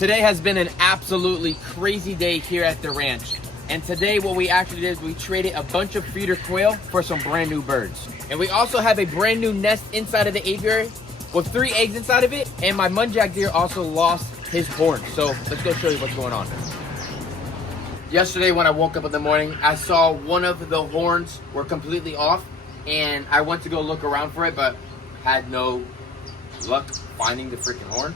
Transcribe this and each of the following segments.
Today has been an absolutely crazy day here at the ranch. And today what we actually did is we traded a bunch of feeder quail for some brand new birds. And we also have a brand new nest inside of the aviary with 3 eggs inside of it. And my muntjac deer also lost his horn. So let's go show you what's going on. Yesterday when I woke up in the morning, I saw one of the horns were completely off. And I went to go look around for it, but had no luck finding the freaking horn.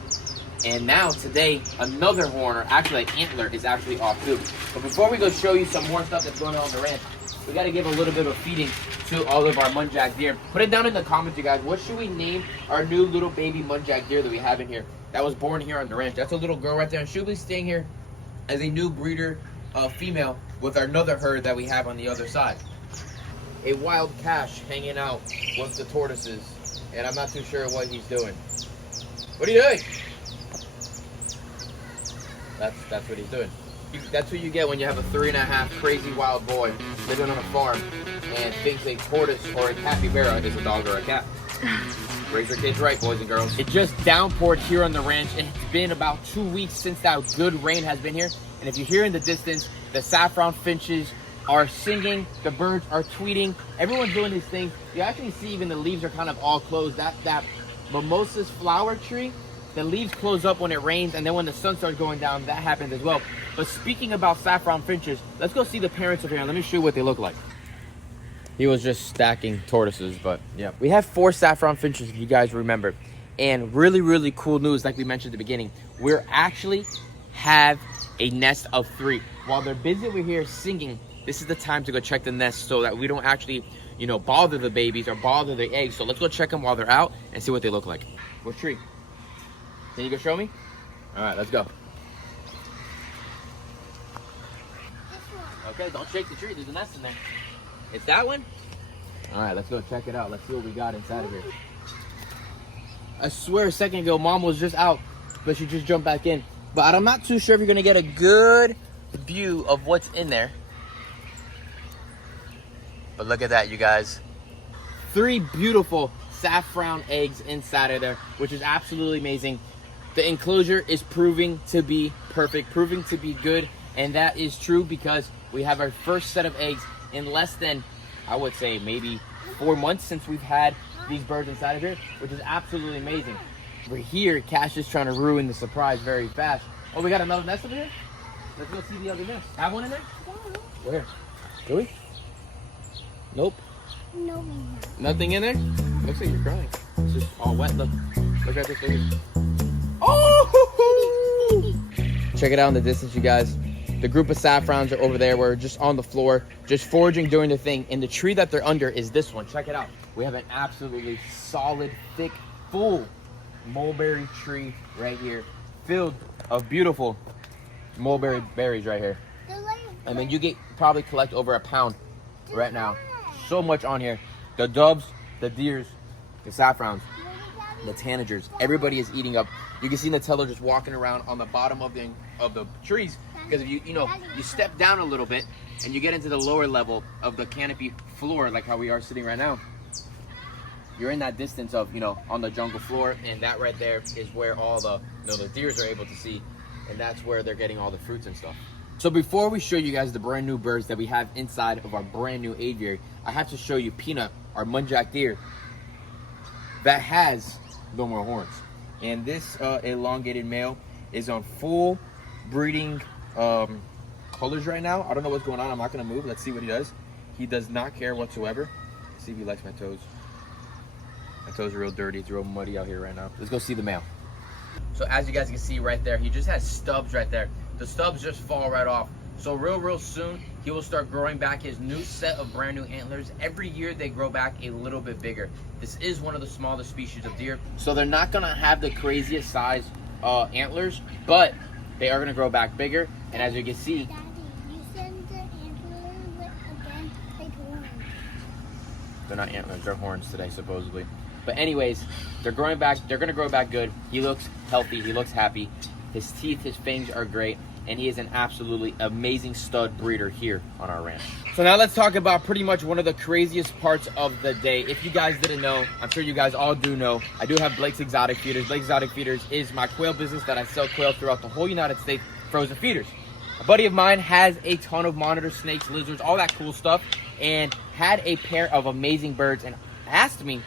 And now today, another horn, or actually an antler, is actually off too. But before we go show you some more stuff that's going on the ranch, we got to give a little bit of feeding to all of our muntjac deer. Put it down in the comments, you guys. What should we name our new little baby muntjac deer that we have in here that was born here on the ranch? That's a little girl right there, and she'll be staying here as a new breeder female with our another herd that we have on the other side. A wild cache hanging out with the tortoises, and I'm not too sure what he's doing. What are you doing? That's what he's doing. That's what you get when you have a 3.5 crazy wild boy living on a farm and thinks a tortoise or a capybara is a dog or a cat. Raise your kids right, boys and girls. It just downpoured here on the ranch, and it's been about 2 weeks since that good rain has been here. And if you hear in the distance, the saffron finches are singing, the birds are tweeting, everyone's doing his thing. You actually see even the leaves are kind of all closed. That mimosas flower tree, the leaves close up when it rains, and then when the sun starts going down, that happens as well. But speaking about saffron finches, let's go see the parents over here, and let me show you what they look like. He was just stacking tortoises, but yeah. We have 4 saffron finches, if you guys remember. And really, really cool news, like we mentioned at the beginning. We're actually have a nest of 3. While they're busy over here singing, this is the time to go check the nest so that we don't actually, you know, bother the babies or bother the eggs. So let's go check them while they're out and see what they look like. What tree? Can you go show me? All right, let's go. Okay, don't shake the tree. There's a nest in there. It's that one? All right, let's go check it out. Let's see what we got inside of here. I swear a second ago, Mom was just out, but she just jumped back in. But I'm not too sure if you're going to get a good view of what's in there. But look at that, you guys. 3 beautiful saffron eggs inside of there, which is absolutely amazing. The enclosure is proving to be perfect, proving to be good, and that is true because we have our first set of eggs in less than, I would say, maybe 4 months since we've had these birds inside of here, which is absolutely amazing. We're here, Cash is trying to ruin the surprise very fast. Oh, we got another nest over here? Let's go see the other nest. Have one in there? Where? Do we? Nope. No. Nothing in there? Looks like you're crying. It's just all wet. Look at this baby. Oh! Check it out in the distance, you guys. The group of saffrons are over there. We're just on the floor, just foraging, doing the thing. And the tree that they're under is this one. Check it out. We have an absolutely solid, thick, full mulberry tree right here, filled of beautiful mulberry berries right here. I mean, you get probably collect over a pound right now. So much on here. The doves, the deers, the saffrons, the tanagers, everybody is eating up. You can see Nutella just walking around on the bottom of the trees, because if you step down a little bit and you get into the lower level of the canopy floor, like how we are sitting right now, you're in that distance of, on the jungle floor, and that right there is where all the deers are able to see, and that's where they're getting all the fruits and stuff. So before we show you guys the brand new birds that we have inside of our brand new aviary, I have to show you Peanut, our muntjac deer, that has no more horns. And this elongated male is on full breeding colors right now. I don't know what's going on. I'm not going to move. Let's see what he does. He does not care whatsoever. Let's see if he likes my toes. My toes are real dirty. It's real muddy out here right now. Let's go see the male. So as you guys can see right there, he just has stubs right there. The stubs just fall right off. So real soon, he will start growing back his new set of brand new antlers. Every year they grow back a little bit bigger. This is one of the smallest species of deer. So they're not gonna have the craziest size antlers, but they are gonna grow back bigger. And as you can see, Daddy, you said the antlers again like horns. they're not antlers, they're horns today, supposedly. But anyways, they're growing back, they're gonna grow back good. He looks healthy, he looks happy. His teeth, his fangs are great. and he is an absolutely amazing stud breeder here on our ranch. So now let's talk about pretty much one of the craziest parts of the day. If you guys didn't know, I'm sure you guys all do know, I do have Blake's Exotic Feeders. Blake's Exotic Feeders is my quail business that I sell quail throughout the whole United States, frozen feeders. A buddy of mine has a ton of monitors, snakes, lizards, all that cool stuff, and had a pair of amazing birds and asked me,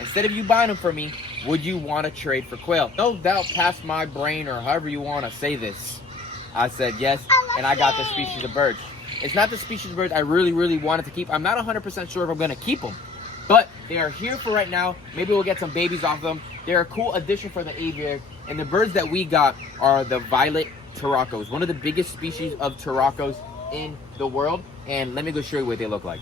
instead of you buying them for me, would you want to trade for quail? No doubt past my brain, or however you want to say this, I said yes, and I got the species of birds. It's not the species of birds I really wanted to keep. I'm not 100% sure if I'm going to keep them, but they are here for right now. Maybe we'll get some babies off them. They're a cool addition for the aviary, and the birds that we got are the violet turacos, one of the biggest species of turacos in the world, and let me go show you what they look like.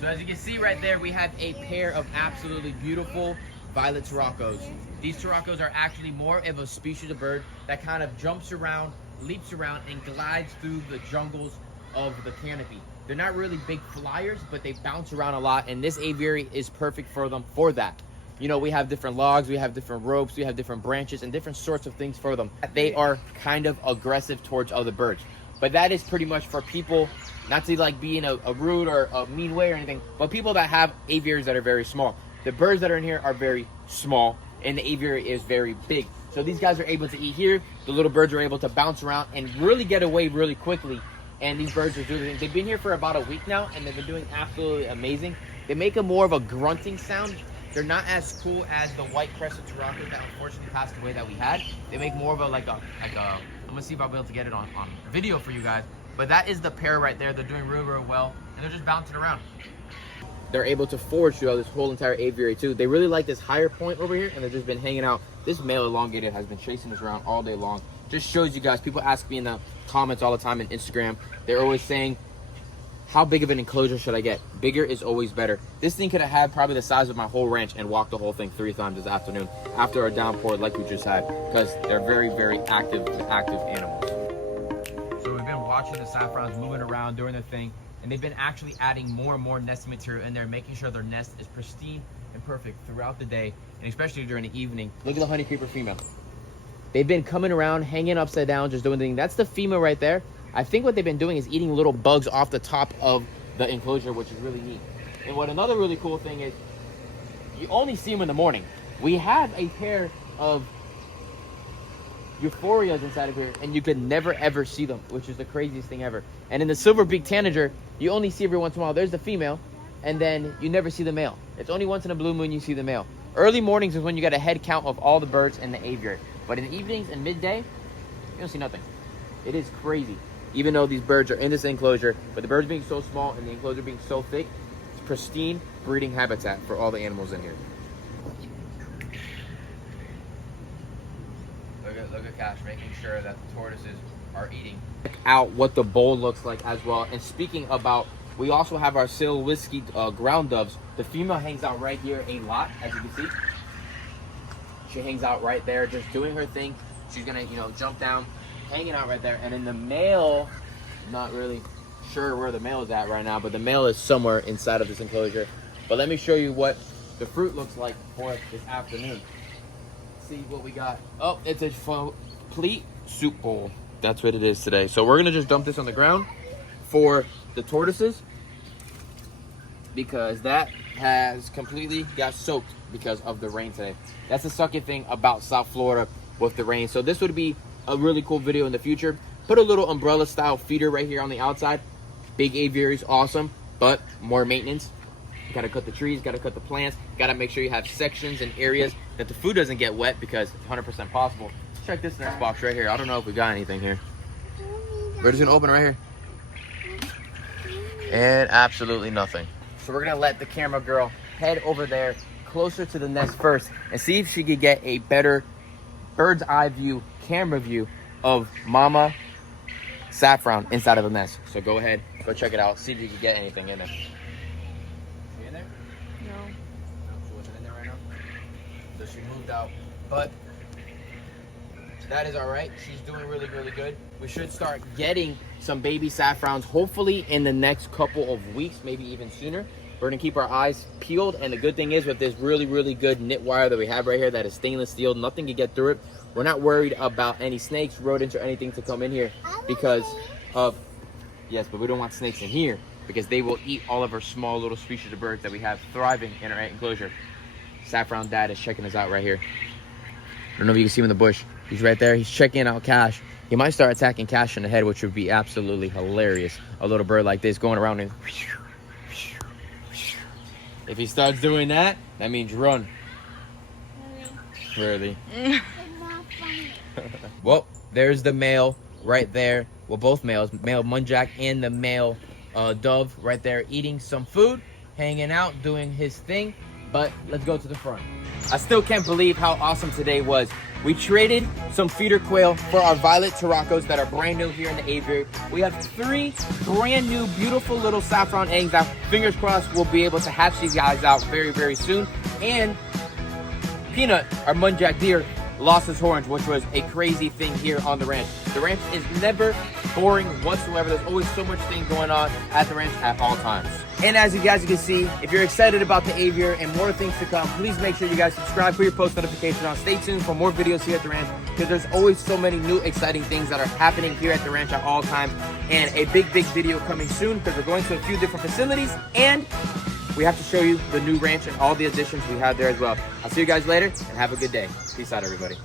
So as you can see right there, we have a pair of absolutely beautiful violet turacos. These turacos are actually more of a species of bird that kind of jumps around, leaps around, and glides through the jungles of the canopy. They're not really big flyers, but they bounce around a lot, and this aviary is perfect for them for that. You know, we have different logs, we have different ropes, we have different branches, and different sorts of things for them. They are kind of aggressive towards other birds, but that is pretty much for people, not to like be in a rude or a mean way or anything, but people that have aviaries that are very small. The birds that are in here are very small, and the aviary is very big. So these guys are able to eat here. The little birds are able to bounce around and really get away really quickly. And these birds are doing things. They've been here for about a week now, and they've been doing absolutely amazing. They make a more of a grunting sound. They're not as cool as the white crested turacos that unfortunately passed away that we had. They make more of a I'm gonna see if I'll be able to get it on video for you guys. But that is the pair right there. They're doing really well, and they're just bouncing around. They're able to forage throughout this whole entire aviary too. They really like this higher point over here, and they've just been hanging out. This male elongated has been chasing us around all day long. Just shows you guys, people ask me in the comments all the time on Instagram. They're always saying, how big of an enclosure should I get? Bigger is always better. This thing could have had probably the size of my whole ranch and walked the whole thing 3 times this afternoon after a downpour like we just had, because they're very active animals. So we've been watching the saffrons moving around doing their thing, and they've been actually adding more and more nesting material in there, making sure their nest is pristine and perfect throughout the day, and especially during the evening. Look at the honey creeper female. They've been coming around, hanging upside down, just doing the thing. That's the female right there. I think what they've been doing is eating little bugs off the top of the enclosure, which is really neat. And what another really cool thing is, you only see them in the morning. We have a pair of euphorias inside of here, and you could never ever see them, which is the craziest thing ever. And in the silver-beaked tanager, you only see every once in a while. There's the female, and then you never see the male. It's only once in a blue moon you see the male. Early mornings is when you get a head count of all the birds in the aviary. But in the evenings and midday, you don't see nothing. It is crazy. Even though these birds are in this enclosure, but the birds being so small and the enclosure being so thick, it's pristine breeding habitat for all the animals in here. Look at Cash making sure that the tortoises are eating. Check out what the bowl looks like as well. And speaking about, we also have our Seal Whiskey ground doves. The female hangs out right here a lot, as you can see. She hangs out right there, just doing her thing. She's gonna, jump down, hanging out right there. And then the male, not really sure where the male is at right now, but the male is somewhere inside of this enclosure. But let me show you what the fruit looks like for this afternoon. See what we got. Oh, it's a complete soup bowl. That's what it is today. So we're gonna just dump this on the ground for the tortoises, because that has completely got soaked because of the rain today. That's the sucky thing about South Florida with the rain. So this would be a really cool video in the future. Put a little umbrella style feeder right here on the outside. Big aviaries, awesome, but more maintenance. You gotta cut the trees, gotta cut the plants, gotta make sure you have sections and areas that the food doesn't get wet, because it's 100% possible. Check this nest box right here. I don't know if we got anything here. We're just gonna open it right here. And absolutely nothing. So we're gonna let the camera girl head over there closer to the nest first and see if she could get a better bird's eye view, camera view of Mama Saffron inside of the nest. So go ahead, go check it out, see if you can get anything in there. She in there? No. She wasn't in there right now? So she moved out, but that is all right. She's doing really good. We should start getting some baby saffrons hopefully in the next couple of weeks, maybe even sooner. We're gonna keep our eyes peeled, and the good thing is with this really, really good knit wire that we have right here that is stainless steel, nothing can get through it. We're not worried about any snakes, rodents, or anything to come in here because of, yes, but we don't want snakes in here because they will eat all of our small little species of birds that we have thriving in our enclosure. Saffron Dad is checking us out right here. I don't know if you can see him in the bush. He's right there. He's checking out Cash. He might start attacking Cash in the head, which would be absolutely hilarious. A little bird like this going around and... If he starts doing that, that means run. Really? It's not funny. Well, there's the male right there. Well, both males, male muntjac and the male dove right there eating some food, hanging out, doing his thing. But let's go to the front. I still can't believe how awesome today was. We traded some feeder quail for our violet taracos that are brand new here in the aviary. We have 3 brand new, beautiful little saffron eggs that, fingers crossed, we'll be able to hatch these guys out very, very soon. And Peanut, our muntjac deer, lost his horns, which was a crazy thing here on the ranch. The ranch is never boring whatsoever. There's always so much thing going on at the ranch at all times. And as you guys can see, if you're excited about the aviary and more things to come, please make sure you guys subscribe, put your post notification on. Stay tuned for more videos here at the ranch because there's always so many new exciting things that are happening here at the ranch at all times. And a big video coming soon because we're going to a few different facilities and we have to show you the new ranch and all the additions we have there as well. I'll see you guys later and have a good day. Peace out, everybody.